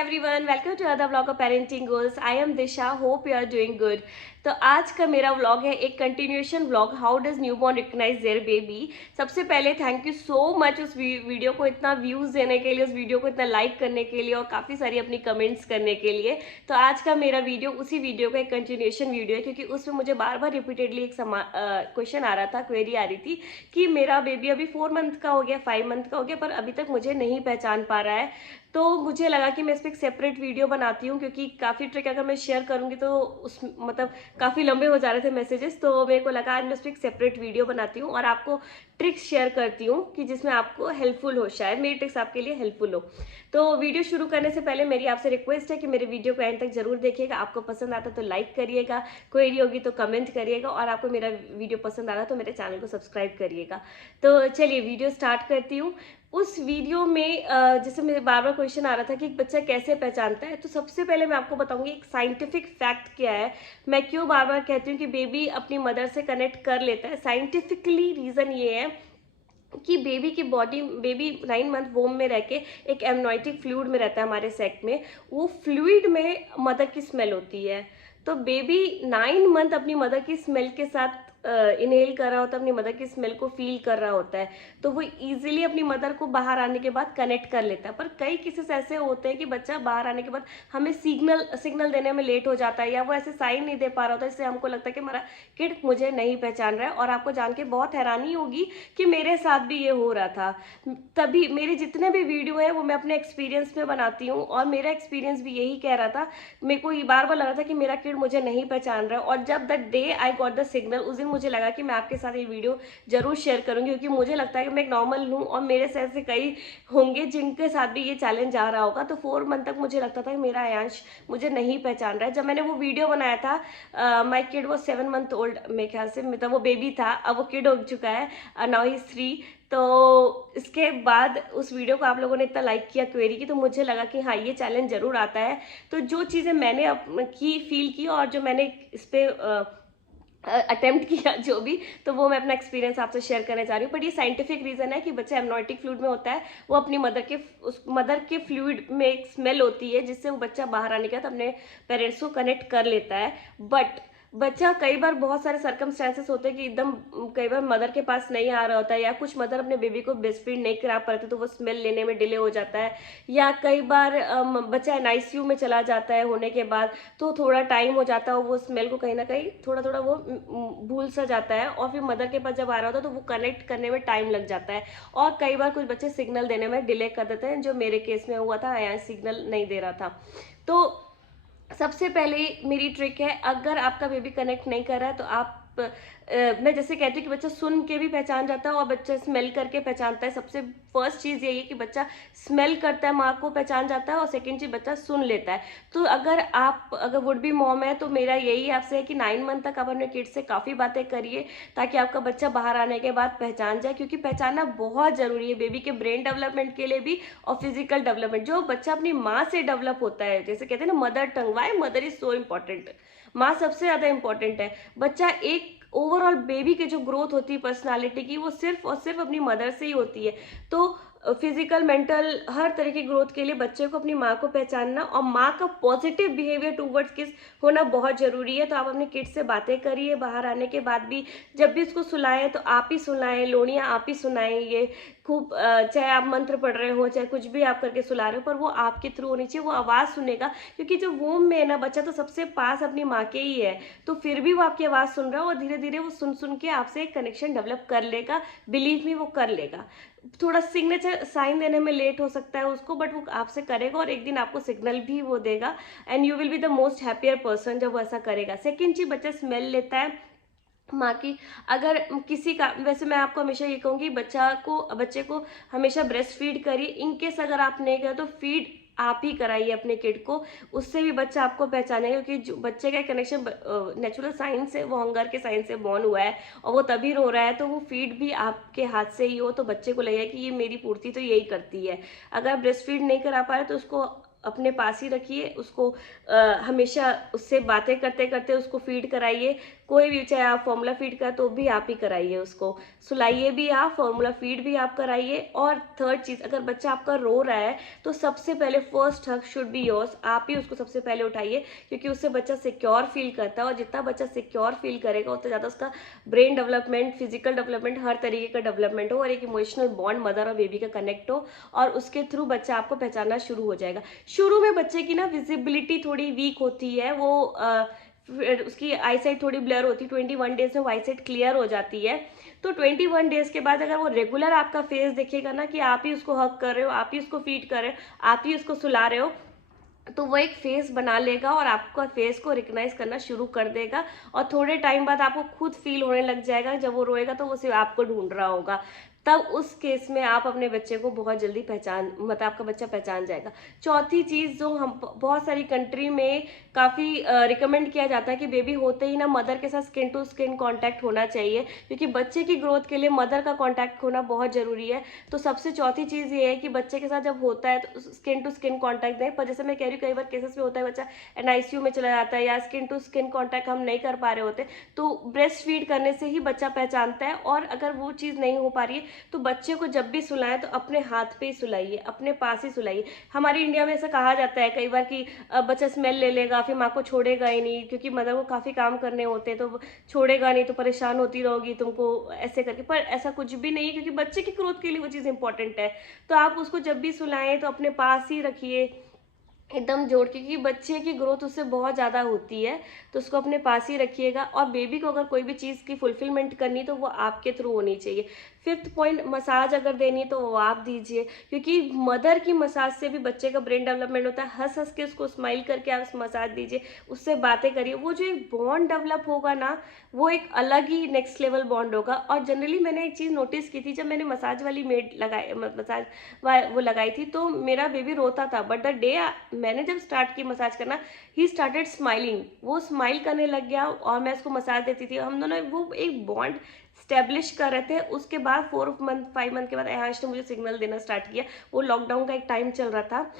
everyone, welcome to another vlog of Parenting Goals. I am Disha. Hope you are doing good. तो आज का मेरा vlog है एक continuation vlog, how does newborn recognise their baby. सबसे पहले thank you so much उस video को इतना व्यूज़ देने के लिए, उस वीडियो को इतना लाइक करने के लिए और काफ़ी सारी अपनी कमेंट्स करने के लिए। तो आज का मेरा वीडियो उसी वीडियो का एक कंटिन्यूएशन वीडियो है, क्योंकि उसमें मुझे बार बार रिपीटेडली एक क्वेश्चन आ रहा था, क्वेरी आ रही थी कि मेरा बेबी अभी 4 मंथ का हो गया, 5 मंथ का हो गया, पर अभी तक मुझे नहीं पहचान पा रहा है। तो मुझे लगा कि मैं इस पर एक सेपरेट वीडियो बनाती हूँ, क्योंकि काफ़ी ट्रिक अगर मैं शेयर करूँगी तो उस मतलब काफ़ी लंबे हो जा रहे थे मैसेजेस। तो मेरे को लगा आज मैं इस पर एक सेपरेट वीडियो बनाती हूँ और आपको ट्रिक्स शेयर करती हूँ कि जिसमें आपको हेल्पफुल हो, शायद मेरी ट्रिक्स आपके लिए हेल्पफुल हो। तो वीडियो शुरू करने से पहले मेरी आपसे रिक्वेस्ट है कि मेरे वीडियो को एंड तक जरूर देखिएगा। आपको पसंद आता तो लाइक करिएगा, क्वेरी होगी तो कमेंट करिएगा, और आपको मेरा वीडियो पसंद आ रहा तो मेरे चैनल को सब्सक्राइब करिएगा। तो चलिए वीडियो स्टार्ट करती हूँ। उस वीडियो में जैसे मेरे बार बार क्वेश्चन आ रहा था कि एक बच्चा कैसे पहचानता है, तो सबसे पहले मैं आपको बताऊंगी एक साइंटिफिक फैक्ट क्या है। मैं क्यों बार बार कहती हूँ कि बेबी अपनी मदर से कनेक्ट कर लेता है। साइंटिफिकली रीज़न ये है कि बेबी की बॉडी, बेबी 9 मंथ वोम में रह के एक एमनाइटिक फ्लूइड में रहता है हमारे सेक में। वो फ्लूइड में मदर की स्मेल होती है। तो बेबी 9 मंथ अपनी मदर की स्मेल के साथ इनहेल कर रहा होता है, अपनी मदर की स्मेल को फील कर रहा होता है। तो वो इजीली अपनी मदर को बाहर आने के बाद कनेक्ट कर लेता है। पर कई केसेस ऐसे होते हैं कि बच्चा बाहर आने के बाद हमें सिग्नल देने में लेट हो जाता है, या वो ऐसे साइन नहीं दे पा रहा होता, जिससे हमको लगता है कि हमारा किड मुझे नहीं पहचान रहा है। और आपको जान के बहुत हैरानी होगी कि मेरे साथ भी ये हो रहा था। तभी मेरे जितने भी वीडियो हैं वो मैं अपने एक्सपीरियंस में बनाती हूँ, और मेरा एक्सपीरियंस भी यही कह रहा था। मेरे को ये बार बार लग रहा था कि मेरा किड मुझे नहीं पहचान रहा है। और जब the day I got the signal, उस दिन मुझे लगा कि मैं आपके साथ ये वीडियो जरूर शेयर करूंगी, क्योंकि मुझे लगता है कि मैं एक नॉर्मल हूँ और मेरे से ऐसे कई होंगे जिनके साथ भी ये चैलेंज आ रहा होगा। तो 4 मंथ तक मुझे लगता था कि मेरा आयांश मुझे नहीं पहचान रहा है। जब मैंने वो वीडियो बनाया था, माई किड वो 7 मंथ ओल्ड, मेरे ख्याल से, मतलब वो बेबी था, अब वो किड हो चुका है, नाउ ही इज 3। तो इसके बाद उस वीडियो को आप लोगों ने इतना लाइक किया, क्वेरी की, तो मुझे लगा कि हाँ ये चैलेंज जरूर आता है। तो जो चीज़ें मैंने की, फील की, और जो मैंने इस पर अटेम्प्ट किया जो भी, तो वो मैं अपना एक्सपीरियंस आपसे शेयर करने जा रही हूँ। बट ये साइंटिफिक रीज़न है कि बच्चा एमनाइटिक फ्लूइड में होता है, वो अपनी मदर के फ्लूइड में एक स्मेल होती है, जिससे वो बच्चा बाहर आने के बाद अपने पेरेंट्स को कनेक्ट कर लेता है। बट बच्चा कई बार, बहुत सारे सर्कमस्टेंसेस होते हैं कि एकदम कई बार मदर के पास नहीं आ रहा होता है, या कुछ मदर अपने बेबी को ब्रेस्ट फीड नहीं करा पाते तो वो स्मेल लेने में डिले हो जाता है, या कई बार बच्चा एनआईसीयू में चला जाता है होने के बाद, तो थोड़ा टाइम हो जाता है, वो स्मेल को कहीं ना कहीं थोड़ा थोड़ा वो भूल सा जाता है, और फिर मदर के पास जब आ रहा होता है तो वो कनेक्ट करने में टाइम लग जाता है। और कई बार कुछ बच्चे सिग्नल देने में डिले कर देते हैं, जो मेरे केस में हुआ था, आया सिग्नल नहीं दे रहा था। तो सबसे पहले मेरी ट्रिक है, अगर आपका बेबी कनेक्ट नहीं कर रहा है तो आप मैं जैसे कहती हूँ कि बच्चा सुन के भी पहचान जाता है और बच्चा स्मेल करके पहचानता है। सबसे फर्स्ट चीज़ यही है कि बच्चा स्मेल करता है, माँ को पहचान जाता है, और सेकंड चीज़ बच्चा सुन लेता है। तो अगर वुड बी मॉम है तो मेरा यही आपसे है कि 9 मंथ तक आप अपने किड से काफ़ी बातें करिए, ताकि आपका बच्चा बाहर आने के बाद पहचान जाए, क्योंकि पहचानना बहुत ज़रूरी है बेबी के ब्रेन डेवलपमेंट के लिए भी और फिजिकल डेवलपमेंट। जो बच्चा अपनी माँ से डेवलप होता है, जैसे कहते हैं ना mother tongue, why mother is so important, माँ सबसे ज़्यादा इंपॉर्टेंट है। बच्चा एक ओवरऑल बेबी की जो ग्रोथ होती है पर्सनालिटी की, वो सिर्फ और सिर्फ अपनी मदर से ही होती है। तो फिजिकल, मेंटल, हर तरह की ग्रोथ के लिए बच्चे को अपनी माँ को पहचानना और माँ का पॉजिटिव बिहेवियर टूवर्ड्स किस होना बहुत ज़रूरी है। तो आप अपने किड से बातें करिए बाहर आने के बाद भी, जब भी उसको सुलाएं तो आप ही सुनाएं, लोनियाँ आप ही सुनाएंगे खूब, चाहे आप मंत्र पढ़ रहे हो, चाहे कुछ भी आप करके सुला रहे हो, पर वो आपके थ्रू होनी चाहिए, वो आवाज़ सुनेगा। क्योंकि जो वोम में है ना बच्चा, तो सबसे पास अपनी माँ के ही है, तो फिर भी वो आपकी आवाज़ सुन रहा है, और धीरे धीरे वो सुन सुन के आपसे एक कनेक्शन डेवलप कर लेगा। बिलीव मी, वो कर लेगा। थोड़ा सिग्नेचर साइन देने में लेट हो सकता है उसको, बट वो आपसे करेगा, और एक दिन आपको सिग्नल भी वो देगा, and you will be the most happier person जब वो ऐसा करेगा। सेकेंड चीज, बच्चा स्मेल लेता है माँ की। अगर किसी का, वैसे मैं आपको हमेशा ये कहूँगी बच्चे को हमेशा ब्रेस्ट फीड करिए। इनकेस अगर आप नहीं करें तो फीड आप ही कराइए अपने किड को, उससे भी बच्चा आपको पहचानेगा। क्योंकि जो बच्चे का कनेक्शन नेचुरल साइन से, वो हंगर के साइन से बॉर्न हुआ है, और वो तभी रो रहा है, तो वो फीड भी आपके हाथ से ही हो, तो बच्चे को लगेगा कि ये मेरी पूर्ति तो यही करती है। अगर ब्रेस्ट फीड नहीं करा पा रहे तो उसको अपने पास ही रखिए, उसको हमेशा उससे बातें करते करते उसको फीड कराइए। कोई भी, चाहे आप फॉर्मूला फीड का तो भी आप ही कराइए, उसको सुलाइए भी आप, फॉर्मूला फीड भी आप कराइए। और थर्ड चीज़, अगर बच्चा आपका रो रहा है तो सबसे पहले first hug should be yours, आप ही उसको सबसे पहले उठाइए, क्योंकि उससे बच्चा सिक्योर फील करता है, और जितना बच्चा सिक्योर फील करेगा उतना ज़्यादा उसका ब्रेन डेवलपमेंट, फिजिकल डेवलपमेंट, हर तरीके का डेवलपमेंट हो, और एक इमोशनल बॉन्ड मदर और बेबी का कनेक्ट हो, और उसके थ्रू बच्चा आपको पहचानना शुरू हो जाएगा। शुरू में बच्चे की ना विजिबिलिटी थोड़ी वीक होती है, वो उसकी आईसाइट थोड़ी ब्लर होती है, 21 डेज में आईसाइट क्लियर हो जाती है। तो 21 डेज के बाद अगर वो रेगुलर आपका फेस देखेगा ना, कि आप ही उसको हक कर रहे हो, आप ही उसको फीड कर रहे हो, आप ही उसको सुला रहे हो, तो वो एक फेस बना लेगा और आपका फेस को रिकग्नाइज करना शुरू कर देगा। और थोड़े टाइम बाद आपको खुद फील होने लग जाएगा, जब वो रोएगा तो वो सिर्फ आपको ढूंढ रहा होगा। तब उस केस में आप अपने बच्चे को बहुत जल्दी पहचान, मतलब आपका बच्चा पहचान जाएगा। चौथी चीज़ जो हम बहुत सारी कंट्री में काफ़ी रिकमेंड किया जाता है कि बेबी होते ही ना मदर के साथ स्किन टू स्किन कांटेक्ट होना चाहिए, क्योंकि बच्चे की ग्रोथ के लिए मदर का कांटेक्ट होना बहुत ज़रूरी है। तो सबसे चौथी चीज़ ये है कि बच्चे के साथ जब होता है तो स्किन टू स्किन कांटेक्ट दें। पर जैसे मैं कह रही हूँ, कई बार केसेस में होता है बच्चा NICU में चला जाता है, या स्किन टू स्किन कांटेक्ट हम नहीं कर पा रहे होते, तो ब्रेस्ट फीड करने से ही बच्चा पहचानता है। और अगर वो चीज़ नहीं हो पा रही है तो बच्चे को जब भी सुलाएं तो अपने हाथ पे ही सुलाइए, अपने पास ही सुलाइए। हमारी इंडिया में ऐसा कहा जाता है कई बार कि बच्चा स्मेल ले लेगा फिर माँ को छोड़ेगा ही नहीं, क्योंकि मदर को काफ़ी काम करने होते हैं, तो छोड़ेगा नहीं तो परेशान होती रहोगी तुमको ऐसे करके। पर ऐसा कुछ भी नहीं है, क्योंकि बच्चे की ग्रोथ के लिए वो चीज़ इंपॉर्टेंट है। तो आप उसको जब भी सुलाएं तो अपने पास ही रखिए, एकदम जोड़ के, क्योंकि बच्चे की ग्रोथ उससे बहुत ज़्यादा होती है। तो उसको अपने पास ही रखिएगा। और बेबी को अगर कोई भी चीज़ की फुलफिलमेंट करनी तो वो आपके थ्रू होनी चाहिए। फिफ्थ पॉइंट, मसाज अगर देनी तो वो आप दीजिए, क्योंकि मदर की मसाज से भी बच्चे का ब्रेन डेवलपमेंट होता है। हंस हंस के उसको स्माइल करके आप मसाज दीजिए, उससे बातें करिए, वो जो एक बॉन्ड डेवलप होगा ना, वो एक अलग ही नेक्स्ट लेवल बॉन्ड होगा। और जनरली मैंने एक चीज़ नोटिस की थी, जब मैंने मसाज वाली मेड लगाई, मसाज वो लगाई थी, तो मेरा बेबी रोता था, बट द डे मैंने जब स्टार्ट की मसाज करना, ही स्टार्टेड स्माइलिंग, वो स्माइल करने लग गया और मैं उसको मसाज देती थी। हम दोनों वो एक बॉन्ड स्टेब्लिश कर रहे थे। उसके बाद 4 मंथ 5 मंथ के बाद आयांश ने मुझे सिग्नल देना स्टार्ट किया। वो लॉकडाउन का एक टाइम चल रहा था,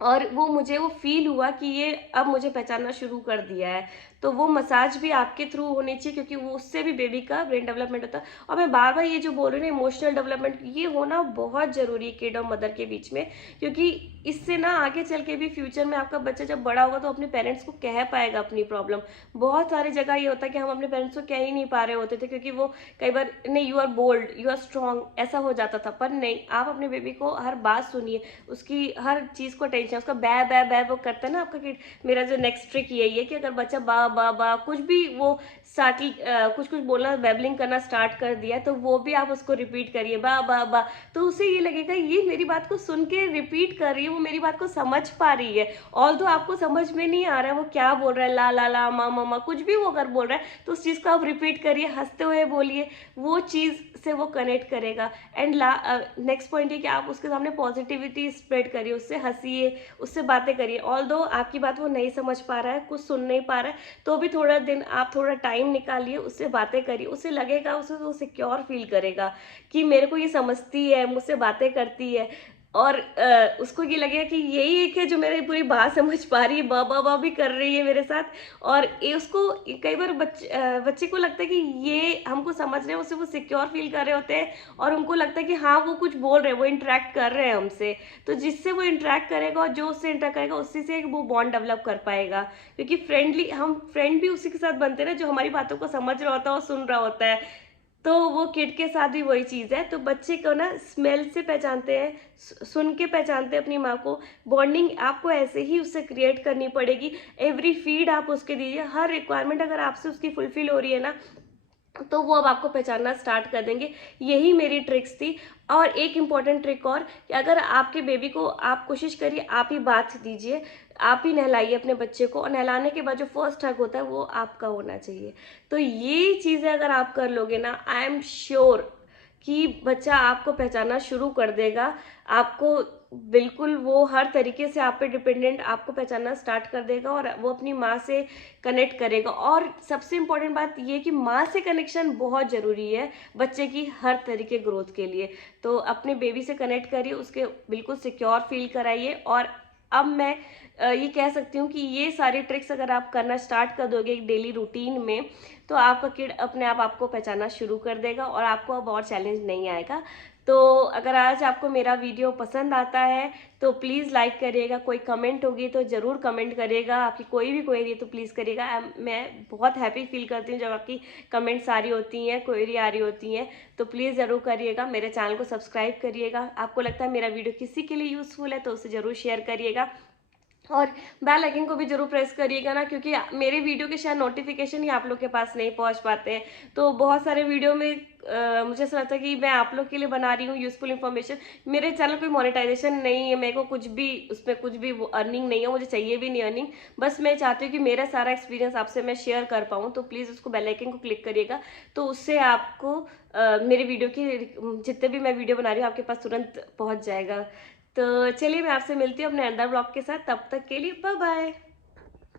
और वो मुझे वो फील हुआ कि ये अब मुझे पहचानना शुरू कर दिया है। तो वो मसाज भी आपके थ्रू होनी चाहिए, क्योंकि वो उससे भी बेबी का ब्रेन डेवलपमेंट होता है। और मैं बार बार ये जो बोल रही हूँ ना, इमोशनल डेवलपमेंट, ये होना बहुत ज़रूरी है किड और मदर के बीच में, क्योंकि इससे ना आगे चल के भी फ्यूचर में आपका बच्चा जब बड़ा होगा तो अपने पेरेंट्स को कह पाएगा अपनी प्रॉब्लम। बहुत सारी जगह ये होता है कि हम अपने पेरेंट्स को कह ही नहीं पा रहे होते थे, क्योंकि वो कई बार, नहीं you are bold, you are strong, ऐसा हो जाता था। पर नहीं, आप अपने बेबी को हर बात सुनिए, उसकी हर चीज़ को टेंशन, उसका बै बै बै वो करता है ना आपका किड। मेरा जो नेक्स्ट ट्रिक यही है कि अगर बच्चा बा बा बा कुछ भी वो स्टार्टिंग कुछ कुछ बोलना, बैबलिंग करना स्टार्ट कर दिया, तो वो भी आप उसको रिपीट करिए, बा बा बा। तो उसे ये लगेगा ये मेरी बात को सुन के रिपीट कर रही है, वो मेरी बात को समझ पा रही है। ऑल दो आपको समझ में नहीं आ रहा है वो क्या बोल रहा है, ला ला ला, मा मा, कुछ भी वो अगर बोल रहा है तो उस चीज़ को आप रिपीट करिए, हंसते हुए बोलिए, वो चीज़ से वो कनेक्ट करेगा। एंड नेक्स्ट पॉइंट है कि आप उसके सामने पॉजिटिविटी स्प्रेड करिए, उससे हंसिए, उससे बातें करिए। ऑल दो आपकी बात वो नहीं समझ पा रहा है, कुछ सुन नहीं पा रहा है, तो भी थोड़ा दिन आप थोड़ा टाइम निकालिए, उससे बातें करिए, उससे लगेगा, उसे वो सिक्योर फील करेगा कि मेरे को ये समझती है, मुझसे बातें करती है। और उसको ये लगेगा कि यही एक है जो मेरी पूरी बात समझ पा रही है, बा भी कर रही है मेरे साथ। और ये उसको कई बार बच्चे को लगता है कि ये हमको समझ रहे हैं, उससे वो सिक्योर फील कर रहे होते हैं, और उनको लगता है कि हाँ वो कुछ बोल रहे हैं, वो इंटरेक्ट कर रहे हैं हमसे। तो जिससे वो इंटरेक्ट करेगा और जो उससे इंटरेक्ट करेगा, उसी से वो बॉन्ड डेवलप कर पाएगा। क्योंकि फ्रेंडली, हम फ्रेंड भी उसी के साथ बनते हैं ना जो हमारी बातों को समझ रहा होता है और सुन रहा होता है। तो वो किड के साथ भी वही चीज़ है। तो बच्चे को ना स्मेल से पहचानते हैं, सुन के पहचानते हैं अपनी माँ को। बॉन्डिंग आपको ऐसे ही उससे क्रिएट करनी पड़ेगी। एवरी फीड आप उसके दीजिए, हर रिक्वायरमेंट अगर आपसे उसकी फुलफिल हो रही है ना, तो वो अब आपको पहचानना स्टार्ट कर देंगे। यही मेरी ट्रिक्स थी। और एक इम्पॉर्टेंट ट्रिक और, कि अगर आपके बेबी को, आप कोशिश करिए आप ही बात दीजिए, आप ही नहलाइए अपने बच्चे को, और नहलाने के बाद जो फर्स्ट हग होता है वो आपका होना चाहिए। तो ये चीज़ें अगर आप कर लोगे ना, आई एम श्योर कि बच्चा आपको पहचानना शुरू कर देगा। आपको बिल्कुल वो हर तरीके से आप पे डिपेंडेंट, आपको पहचानना स्टार्ट कर देगा, और वो अपनी माँ से कनेक्ट करेगा। और सबसे इम्पोर्टेंट बात ये कि माँ से कनेक्शन बहुत ज़रूरी है बच्चे की हर तरीके ग्रोथ के लिए। तो अपने बेबी से कनेक्ट करिए, उसके बिल्कुल सिक्योर फील कराइए, और अब मैं ये कह सकती हूँ कि ये सारी ट्रिक्स अगर आप करना स्टार्ट कर दोगे एक डेली रूटीन में, तो आपका किड अपने आप आपको पहचानना शुरू कर देगा और आपको अब और चैलेंज नहीं आएगा। तो अगर आज आपको मेरा वीडियो पसंद आता है तो प्लीज़ लाइक करिएगा, कोई कमेंट होगी तो ज़रूर कमेंट करिएगा, आपकी कोई भी क्वेरी है तो प्लीज़ करिएगा। मैं बहुत हैप्पी फील करती हूँ जब आपकी कमेंट्स आ रही होती हैं, क्वेरी आ रही होती हैं, तो प्लीज़ ज़रूर करिएगा। मेरे चैनल को सब्सक्राइब करिएगा। आपको लगता है मेरा वीडियो किसी के लिए यूज़फुल है तो उसे ज़रूर शेयर करिएगा और बेल आइकन को भी जरूर प्रेस करिएगा ना, क्योंकि मेरे वीडियो के शायद नोटिफिकेशन ही आप लोग के पास नहीं पहुंच पाते हैं। तो बहुत सारे वीडियो में मुझे ऐसा लगता है कि मैं आप लोग के लिए बना रही हूँ यूज़फुल इन्फॉर्मेशन। मेरे चैनल कोई मोनेटाइजेशन नहीं है, मेरे को कुछ भी उसमें कुछ भी अर्निंग नहीं है, मुझे चाहिए भी नहीं अर्निंग। बस मैं चाहती हूँ कि मेरा सारा एक्सपीरियंस आपसे मैं शेयर कर पाऊँ, तो प्लीज़ उसको बेल आइकन को क्लिक करिएगा। तो उससे आपको मेरे वीडियो की जितने भी मैं वीडियो बना रही हूँ आपके पास तुरंत पहुँच जाएगा। तो चलिए मैं आपसे मिलती हूँ अपने अंदर ब्लॉग के साथ, तब तक के लिए बाय बाय।